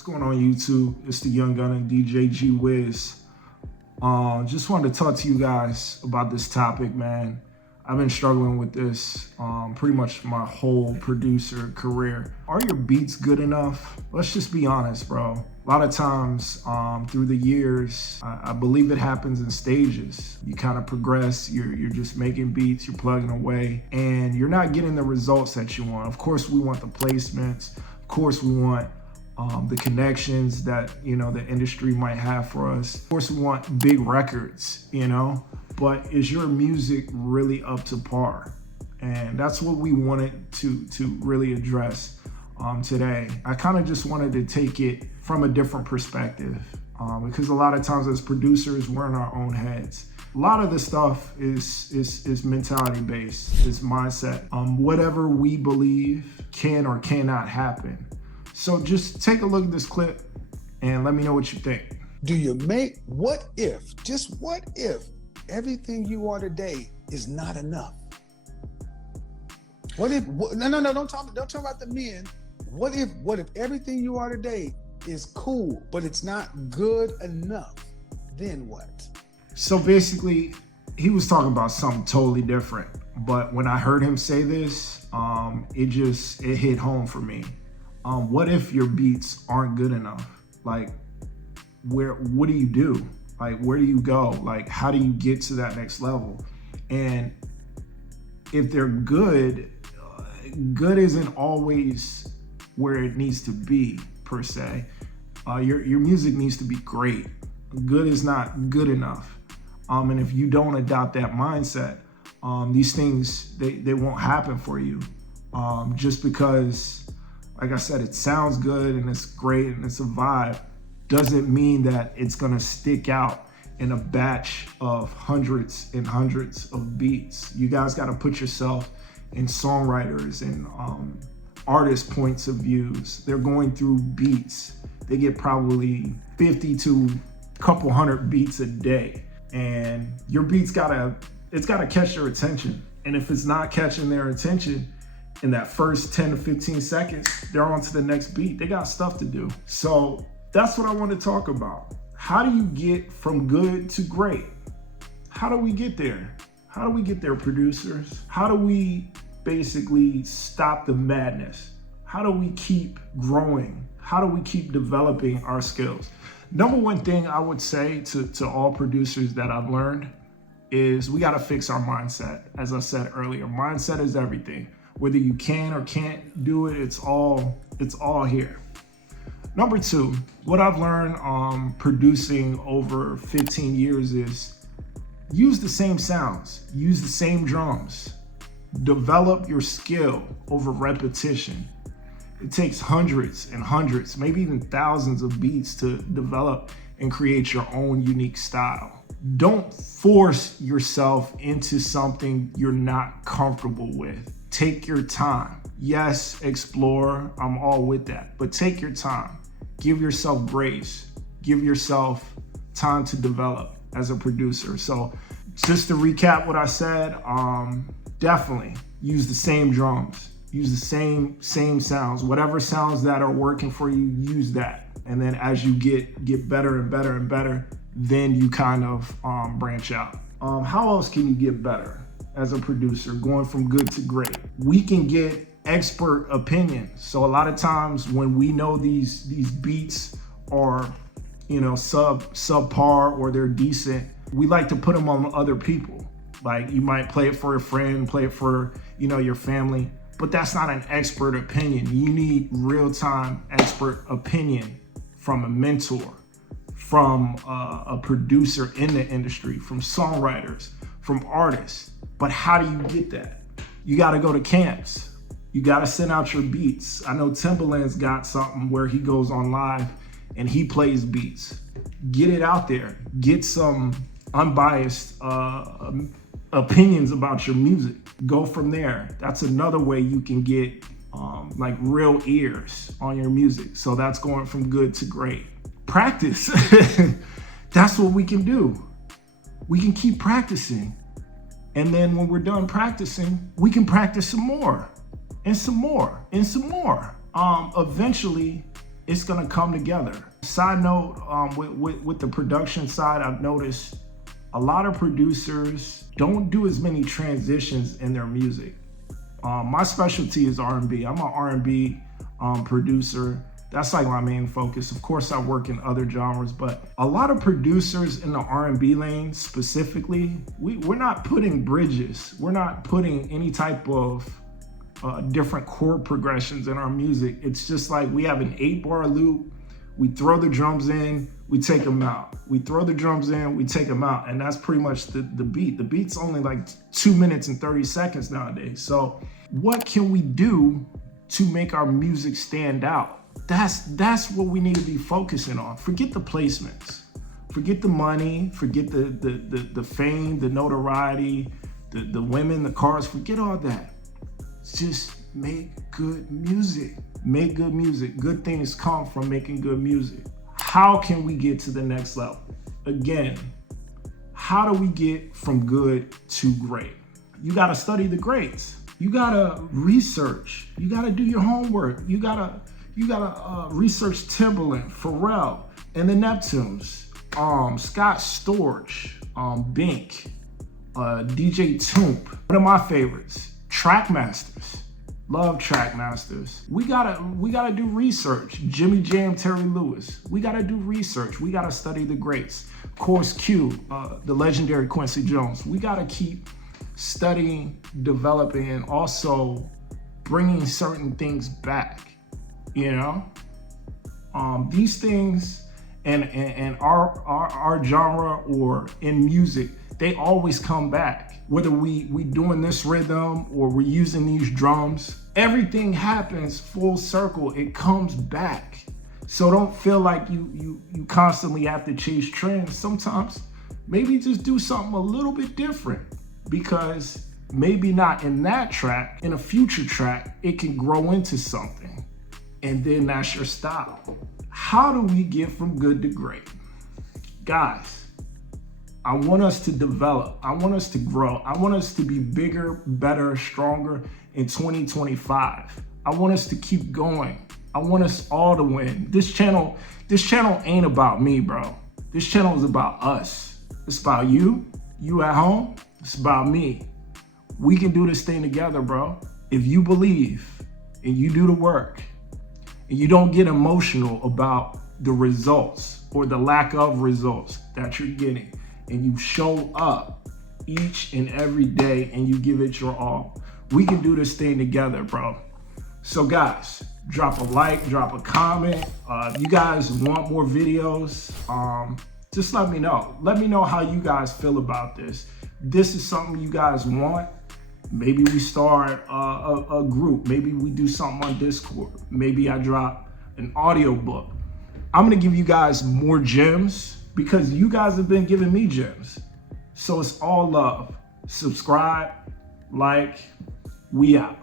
What's going on YouTube? It's the Young Gunner DJ G-Wiz. Just wanted to talk to you guys about this topic, man. I've been struggling with this pretty much my whole producer career. Are your beats good enough? Let's just be honest, bro. A lot of times through the years, I believe it happens in stages. You kind of progress, you're just making beats, you're plugging away, and you're not getting the results that you want. Of course, we want the placements. Of course, we want the connections that, the industry might have for us. Of course, we want big records, but is your music really up to par? And that's what we wanted to really address today. I kind of just wanted to take it from a different perspective because a lot of times as producers, we're in our own heads. A lot of this stuff is mentality based, is mindset. Whatever we believe can or cannot happen. So just take a look at this clip and let me know what you think. Do you make, what if everything you are today is not enough? No, don't talk about the men. What if everything you are today is cool, but it's not good enough? Then what? So basically, he was talking about something totally different. But when I heard him say this, it hit home for me. What if your beats aren't good enough? Like, what do you do? Like, where do you go? Like, how do you get to that next level? And if they're good, good isn't always where it needs to be, per se. Your music needs to be great. Good is not good enough. And if you don't adopt that mindset, these things, they won't happen for you. Just because, like I said, it sounds good and it's great and it's a vibe, doesn't mean that it's gonna stick out in a batch of hundreds and hundreds of beats. You guys gotta put yourself in songwriters and artists' points of views. They're going through beats. They get probably 50 to a couple hundred beats a day. And your beats it's gotta catch their attention. And if it's not catching their attention, in that first 10 to 15 seconds, they're on to the next beat. They got stuff to do. So that's what I want to talk about. How do you get from good to great? How do we get there? How do we get there, producers? How do we basically stop the madness? How do we keep growing? How do we keep developing our skills? Number one thing I would say to all producers that I've learned is we got to fix our mindset. As I said earlier, mindset is everything. Whether you can or can't do it, it's all here. Number two, what I've learned producing over 15 years is use the same sounds, use the same drums, develop your skill over repetition. It takes hundreds and hundreds, maybe even thousands of beats to develop and create your own unique style. Don't force yourself into something you're not comfortable with. Take your time. Yes, explore. I'm all with that. But take your time. Give yourself grace. Give yourself time to develop as a producer. So just to recap what I said, definitely use the same drums. Use the same sounds. Whatever sounds that are working for you, use that. And then as you get better and better and better, then you kind of branch out. How else can you get better? As a producer, going from good to great, we can get expert opinions. So a lot of times when we know these beats are, subpar or they're decent, we like to put them on other people. Like you might play it for a friend, play it for, your family, but that's not an expert opinion. You need real-time expert opinion from a mentor, from a producer in the industry, from songwriters, from artists. But how do you get that? You got to go to camps. You got to send out your beats. I know Timbaland's got something where he goes on live and he plays beats. Get it out there. Get some unbiased opinions about your music. Go from there. That's another way you can get like real ears on your music. So that's going from good to great. Practice. That's what we can do. We can keep practicing. And then when we're done practicing, we can practice some more and some more and some more. Eventually, it's gonna come together. Side note, with the production side, I've noticed a lot of producers don't do as many transitions in their music. My specialty is R&B. I'm an R&B producer. That's like my main focus. Of course, I work in other genres, but a lot of producers in the R&B lane specifically, we're not putting bridges. We're not putting any type of different chord progressions in our music. It's just like we have an 8-bar loop. We throw the drums in, we take them out. We throw the drums in, we take them out. And that's pretty much the beat. The beat's only like 2 minutes and 30 seconds nowadays. So what can we do to make our music stand out? That's what we need to be focusing on. Forget the placements. Forget the money. Forget the fame, the notoriety, the women, the cars. Forget all that. Just make good music. Make good music. Good things come from making good music. How can we get to the next level? Again, how do we get from good to great? You gotta study the greats. You gotta research. You gotta do your homework. You gotta research Timbaland, Pharrell, and the Neptunes, Scott Storch, Bink, DJ Toomp. One of my favorites, Trackmasters. Love Trackmasters. We gotta do research. Jimmy Jam, Terry Lewis. We gotta do research. We gotta study the greats. Of course, Q, the legendary Quincy Jones. We gotta keep studying, developing, and also bringing certain things back. You know, these things and our genre or in music, they always come back. Whether we doing this rhythm or we're using these drums, everything happens full circle. It comes back. So don't feel like you constantly have to chase trends. Sometimes maybe just do something a little bit different, because maybe not in that track, in a future track, it can grow into something. And then that's your style. How do we get from good to great? Guys, I want us to develop. I want us to grow. I want us to be bigger, better, stronger in 2025. I want us to keep going. I want us all to win. This channel ain't about me, bro. This channel is about us. It's about you at home. It's about me. We can do this thing together, bro. If you believe and you do the work, and you don't get emotional about the results or the lack of results that you're getting, and you show up each and every day and you give it your all, we can do this thing together, bro. So guys, drop a like, drop a comment. If you guys want more videos, just let me know. Let me know how you guys feel about this. This is something you guys want. Maybe we start a group. Maybe we do something on Discord. Maybe I drop an audio book. I'm gonna give you guys more gems because you guys have been giving me gems. So it's all love. Subscribe, like, we out.